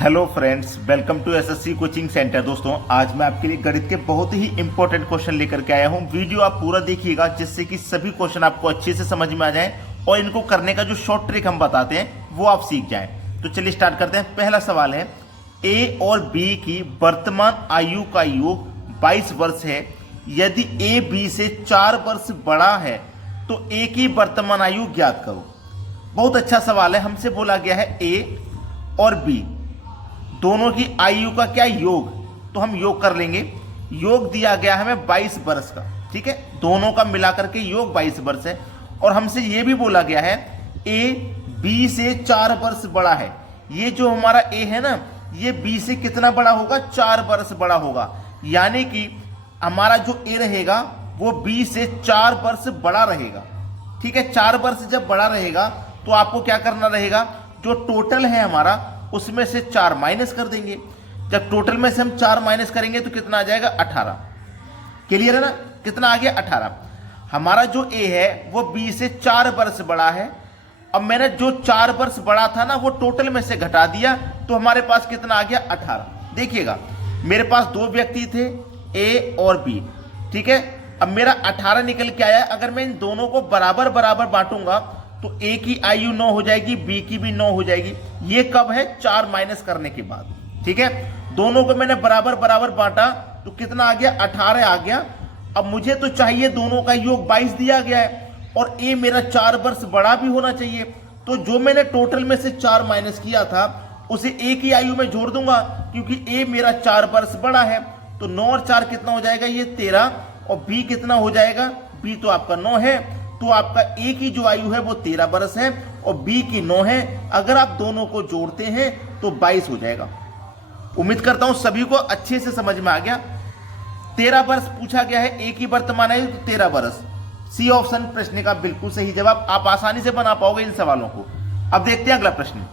Hello friends, welcome to SSC coaching centre. दोस्तों, आज मैं आपके लिए गणित के बहुत ही इंपॉर्टेंट क्वेश्चन लेकर के आया हूं। वीडियो आप पूरा देखिएगा जिससे कि सभी क्वेश्चन आपको अच्छे से समझ में आ जाएं और इनको करने का जो शॉर्ट ट्रिक हम बताते हैं वो आप सीख जाएं। तो चलिए स्टार्ट करते हैं। पहला सवाल है, ए और बी की वर्तमान आयु का योग 22 वर्ष है। यदि ए बी से 4 वर्ष बड़ा है तो ए की वर्तमान आयु ज्ञात करो। बहुत अच्छा सवाल है। हमसे बोला गया है ए और बी दोनों की आयु का क्या योग, तो हम योग कर लेंगे। योग दिया गया है हमें 22 वर्ष का, ठीक है। दोनों का मिलाकर के योग 22 वर्ष है। और हमसे यह भी बोला गया है ए बी से 4 वर्ष बड़ा है। ये जो हमारा ए है ना, ये बी से कितना बड़ा होगा? 4 वर्ष बड़ा होगा। यानी कि हमारा जो ए रहेगा वो बी से 4 वर्ष बड़ा रहेगा, ठीक है। 4 वर्ष जब बड़ा रहेगा तो आपको क्या करना रहेगा, जो टोटल है हमारा उसमें से 4 माइनस कर देंगे। जब टोटल में से हम 4 माइनस करेंगे तो कितना आ जाएगा? 18। क्लियर है ना? कितना आ गया? 18। हमारा जो ए है वो बी से 4 वर्ष बड़ा है। अब मैंने जो 4 वर्ष बड़ा था ना वो टोटल में से घटा दिया तो हमारे पास कितना आ गया? 18। देखिएगा, मेरे पास दो व्यक्ति थे ए और बी, ठीक है। अब मेरा 18 निकल के आया। अगर मैं इन दोनों को बराबर बराबर बांटूंगा तो ए की आयु 9 हो जाएगी, बी की भी 9 हो जाएगी। ये कब है? 4 माइनस करने के बाद, ठीक है। दोनों को मैंने बराबर बराबर बांटा तो कितना आ गया? 18 आ गया। अब मुझे तो चाहिए दोनों का योग 22 दिया गया है और ए मेरा 4 वर्ष बड़ा भी होना चाहिए। तो जो मैंने टोटल में से 4 माइनस किया था उसे ए की आयु में जोड़ दूंगा, क्योंकि ए मेरा 4 वर्ष बड़ा है। तो 9 और 4 कितना हो जाएगा? ये 13। और बी कितना हो जाएगा? बी तो आपका 9 है, तो आपका ए की जो आयु है वो 13 वर्ष है और बी की 9 है। अगर आप दोनों को जोड़ते हैं तो 22 हो जाएगा। उम्मीद करता हूं सभी को अच्छे से समझ में आ गया। 13 वर्ष पूछा गया है, ए की वर्तमान आयु तो 13 वर्ष। सी ऑप्शन प्रश्न का बिल्कुल सही जवाब। आप आसानी से बना पाओगे इन सवालों को। अब देखते हैं अगला प्रश्न।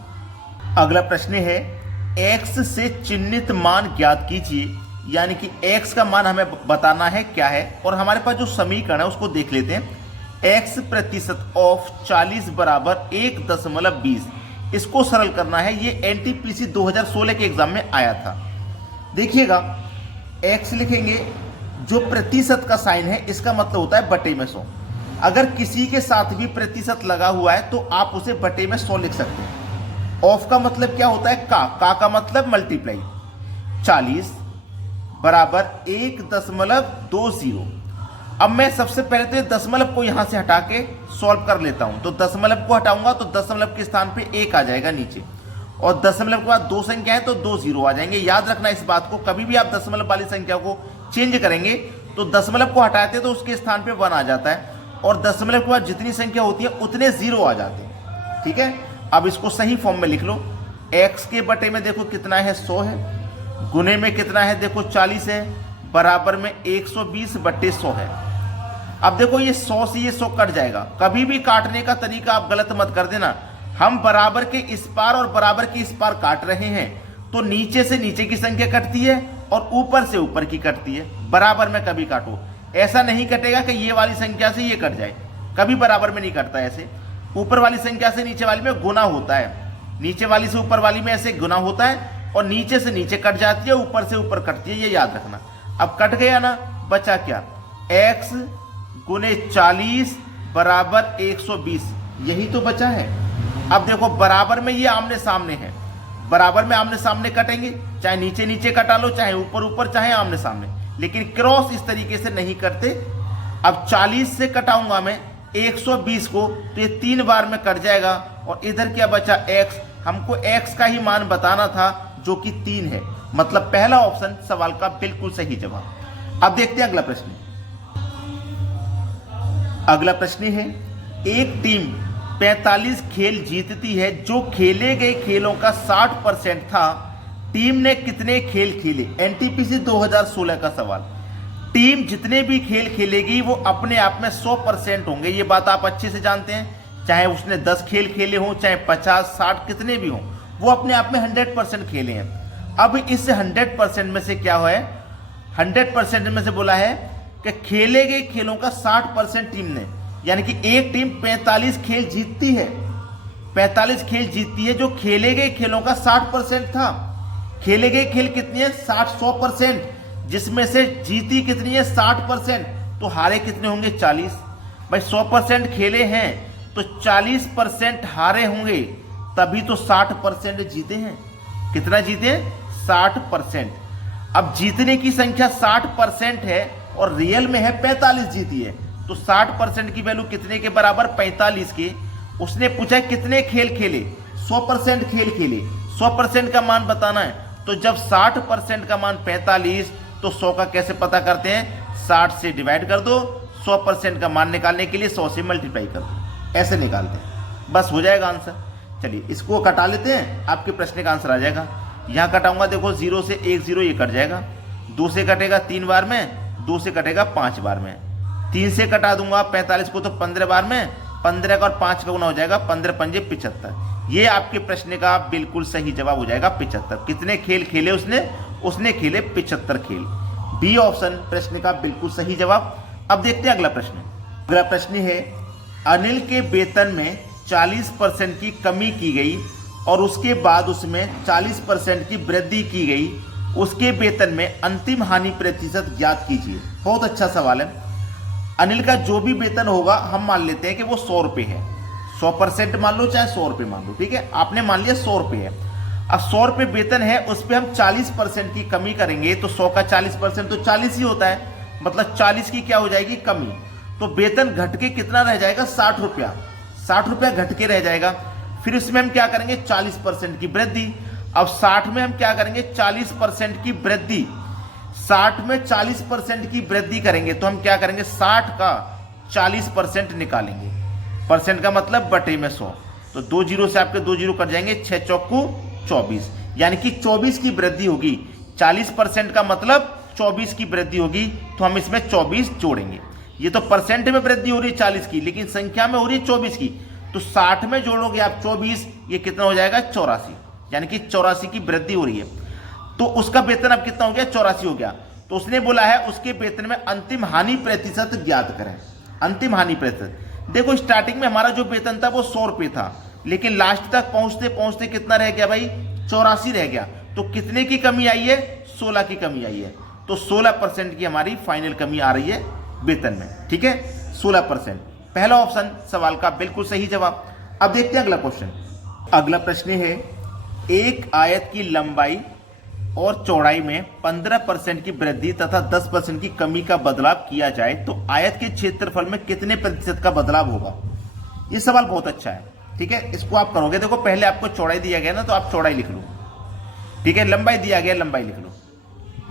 अगला प्रश्न है, एक्स से चिन्हित मान ज्ञात कीजिए। यानी कि एक्स का मान हमें बताना है क्या है। और हमारे पास जो समीकरण है उसको देख लेते हैं। x प्रतिशत ऑफ 40 बराबर 1.20। इसको सरल करना है। ये एनटीपीसी 2016 के एग्जाम में आया था। देखिएगा, x लिखेंगे, जो प्रतिशत का साइन है इसका मतलब होता है बटे में 100। अगर किसी के साथ भी प्रतिशत लगा हुआ है तो आप उसे बटे में 100 लिख सकते हैं। ऑफ का मतलब क्या होता है? का मतलब मल्टीप्लाई। 40 बराबर 1.20। अब मैं सबसे पहले तो दशमलव को यहां से हटा के सॉल्व कर लेता हूं। तो दशमलव को हटाऊंगा तो दशमलव के स्थान पे 1 आ जाएगा नीचे, और दशमलव के बाद 2 संख्या है तो 2 जीरो आ जाएंगे। याद रखना इस बात को, कभी भी आप दशमलव वाली संख्या को चेंज करेंगे तो दशमलव को हटाते तो उसके स्थान पे 1 आ जाता है, और दशमलव के बाद जितनी संख्या होती है उतने जीरो आ जाते हैं, ठीक है। अब इसको सही फॉर्म में लिख लो। एक्स के बटे में देखो कितना है? 100 है। गुने में कितना है? देखो 40 है। बराबर में 120 बटे 100 है। अब देखो, ये 100 से ये 100 कट जाएगा। कभी भी काटने का तरीका आप गलत मत कर देना। हम बराबर के इस पार और बराबर के इस पार काट रहे हैं तो नीचे से नीचे की संख्या कटती है और ऊपर से ऊपर की कटती है। बराबर में कभी काटो, ऐसा नहीं कटेगा कि ये वाली संख्या से ये कट जाए। कभी बराबर में नहीं कटता ऐसे। ऊपर वाली संख्या से नीचे वाली में गुना होता है, नीचे वाली से ऊपर वाली में ऐसे गुना होता है, और नीचे से नीचे कट जाती है, ऊपर से ऊपर कटती है। ये याद रखना। अब कट गया ना, बचा क्या? x गुने 40 बराबर 120, यही तो बचा है। अब देखो, बराबर में ये आमने सामने है। बराबर में आमने सामने कटेंगे, चाहे नीचे नीचे कटा लो, चाहे ऊपर ऊपर, चाहे आमने सामने, लेकिन क्रॉस इस तरीके से नहीं करते। अब 40 से कटाऊंगा मैं 120 को तो ये 3 बार में कट जाएगा, और इधर क्या बचा? x। हमको x का ही मान बताना था जो कि 3 है। मतलब पहला ऑप्शन सवाल का बिल्कुल सही जवाब। अब देखते हैं अगला प्रश्न। अगला प्रश्न है, एक टीम 45 खेल जीतती है। जो खेले गए खेलों का 60% था। टीम ने कितने खेल खेले? एनटीपीसी 2016 का सवाल। टीम जितने भी खेल खेलेगी वो अपने आप में 100% होंगे। ये बात आप अच्छे से जानते हैं। चाहे उसने 10 खेल खेले हों, चाहे 50, 60 कितने भी हों, वो अपने आप में 100% खेले हैं। अब इस 100% में से क्या है? 100% में से बोला है कि खेले गए खेलों का 60% टीम ने, यानी कि एक टीम 45 खेल जीतती है। 45 खेल जीतती है, जो खेले गए खेलों का 60% था। खेले गए खेल कितनी है 100%, जिसमें से जीती कितनी है 60%, तो हारे कितने होंगे 40। भाई 100% खेले हैं तो 40% हारे होंगे, तभी तो 60% जीते हैं। कितना जीते हैं 60%। अब जीतने की संख्या 60% है और रियल में है 45 जीती है, तो 60% की वैल्यू कितने के बराबर 45 के। उसने पूछा कितने खेल खेले, 100% खेल खेले, 100% का मान बताना है। तो जब 60% का मान 45, तो 100 का कैसे पता करते हैं, 60 से डिवाइड कर दो, 100% का मान निकालने के लिए 100 से मल्टीप्लाई कर दो, ऐसे निकालते हैं, बस हो जाएगा आंसर। चलिए इसको कटा लेते हैं, आपके प्रश्न का आंसर आ जाएगा। यहाँ कटाऊंगा, देखो 0 से 1 0 ये कट जाएगा, 2 से कटेगा 3 बार में, 2 से कटेगा 5 बार में, 3 से कटा दूंगा 45 को तो 15 बार में, 15 का और 5 का गुना हो जाएगा 15 पंजे 75। ये आपके प्रश्न का बिल्कुल सही जवाब हो जाएगा 75। कितने खेल खेले उसने खेले 75 खेल। बी ऑप्शन प्रश्न का बिल्कुल सही जवाब। अब देखते हैं अगला प्रश्न। अगला प्रश्न है, अनिल के वेतन में 40% की कमी की गई और उसके बाद उसमें 40% की वृद्धि की गई, उसके वेतन में अंतिम हानि प्रतिशत ज्ञात कीजिए। बहुत अच्छा सवाल है। अनिल का जो भी वेतन होगा हम मान लेते हैं कि वो 100 रुपये है, 100% मान लो चाहे 100 रुपये मान लो, ठीक है, आपने मान लिया 100 रुपये है। अब 100 रुपये वेतन है, उस पर हम 40% की कमी करेंगे, तो 100 का 40% तो 40 ही होता है, मतलब 40 की क्या हो जाएगी कमी, तो वेतन घट के कितना रह जाएगा 60 रुपया, 60 रुपया घट के रह जाएगा। फिर इसमें हम क्या करेंगे 40% की वृद्धि। अब 60 में हम क्या करेंगे 40% की वृद्धि, 60 में 40% की वृद्धि करेंगे, तो हम क्या करेंगे 60 का 40% निकालेंगे, परसेंट का मतलब बटे में 100, तो 2 जीरो से आपके 2 जीरो कट जाएंगे, 6 चौकू 24, यानी कि 24 की वृद्धि होगी। 40% का मतलब 24 की वृद्धि होगी, तो हम इसमें 24 जोड़ेंगे। ये तो परसेंट में वृद्धि हो रही है 40 की, लेकिन संख्या में हो रही है 24 की, तो 60 में जोड़ोगे आप 24, ये कितना हो जाएगा 84, यानी कि 84 की वृद्धि हो रही है। तो उसका वेतन अब कितना हो गया 84 हो गया। तो उसने बोला है उसके वेतन में अंतिम हानि प्रतिशत ज्ञात करें। अंतिम हानि प्रतिशत, देखो स्टार्टिंग में हमारा जो वेतन था वो 100 रुपये था, लेकिन लास्ट तक पहुंचते पहुंचते कितना रह गया भाई 84 रह गया। तो कितने की कमी आई है 16 की कमी आई है, तो 16% की हमारी फाइनल कमी आ रही है वेतन में, ठीक है 16%। पहला ऑप्शन सवाल का बिल्कुल सही जवाब। अब देखते हैं अगला क्वेश्चन। अगला प्रश्न है, एक आयत की लंबाई और चौड़ाई में 15% की वृद्धि तथा 10% की कमी का बदलाव किया जाए तो आयत के क्षेत्रफल में कितने प्रतिशत का बदलाव होगा। यह सवाल बहुत अच्छा है, ठीक है, इसको आप करोगे। देखो पहले आपको चौड़ाई दिया गया ना, तो आप चौड़ाई लिख लो, ठीक है, लंबाई दिया गया लंबाई लिख लो,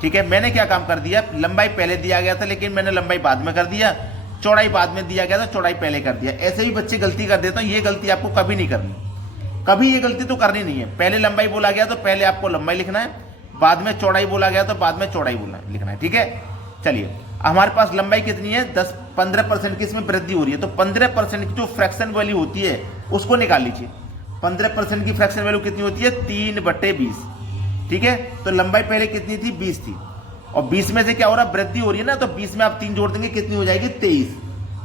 ठीक है। मैंने क्या काम कर दिया, लंबाई पहले दिया गया था लेकिन मैंने लंबाई बाद में कर दिया, चौड़ाई बाद में दिया गया था चौड़ाई पहले कर दिया। ऐसे ही बच्चे गलती कर देते हैं, ये गलती आपको कभी नहीं करनी, कभी ये गलती तो करनी नहीं है। पहले लंबाई बोला गया तो पहले आपको लंबाई लिखना है, बाद में चौड़ाई बोला गया तो बाद में चौड़ाई लिखना है, ठीक है। चलिए हमारे पास लंबाई कितनी है 15% की इसमें वृद्धि हो रही है, तो 15% की जो फ्रैक्शन वैल्यू होती है उसको निकाल लीजिए। 15% की फ्रैक्शन वैल्यू कितनी होती है 3/20, ठीक है। तो लंबाई पहले कितनी थी 20 थी, और 20 में से क्या हो रहा है वृद्धि हो रही है ना, तो 20 में आप 3 जोड़ देंगे कितनी हो जाएगी 23,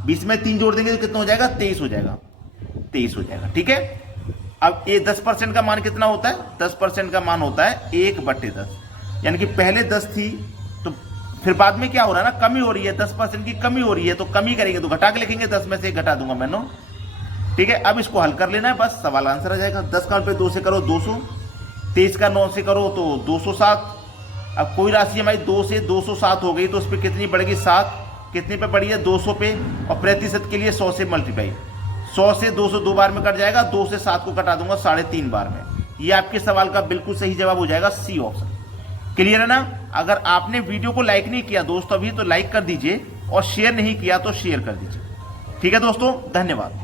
20 में 3 जोड़ देंगे तो कितना हो जाएगा 23 हो जाएगा, 23 हो जाएगा, ठीक है। अब ये 10% का मान कितना होता है, 10% का मान होता है 1/10, यानी कि पहले 10 थी तो फिर बाद में क्या हो रहा है ना कमी हो रही है, 10% की कमी हो रही है, तो कमी करेंगे तो घटा के लिखेंगे, 10 में से 1 घटा दूंगा मैं 9, ठीक है। अब इसको हल कर लेना है, बस सवाल आंसर आ जाएगा। 10 का 2 से करो 200, 23 का 9 से करो तो 207। अब कोई राशि हमारी 2 से 207 हो गई, तो उस पर कितनी बढ़ेगी 7, कितने पे बढ़ी है 200 पे, और प्रतिशत के लिए 100 से मल्टीप्लाई, 100 से 200 2 बार में कट जाएगा, 2 से 7 को कटा दूंगा 3.5 बार में। ये आपके सवाल का बिल्कुल सही जवाब हो जाएगा सी ऑप्शन। क्लियर है ना। अगर आपने वीडियो को लाइक नहीं किया दोस्तों अभी, तो लाइक कर दीजिए, और शेयर नहीं किया तो शेयर कर दीजिए, ठीक है दोस्तों, धन्यवाद।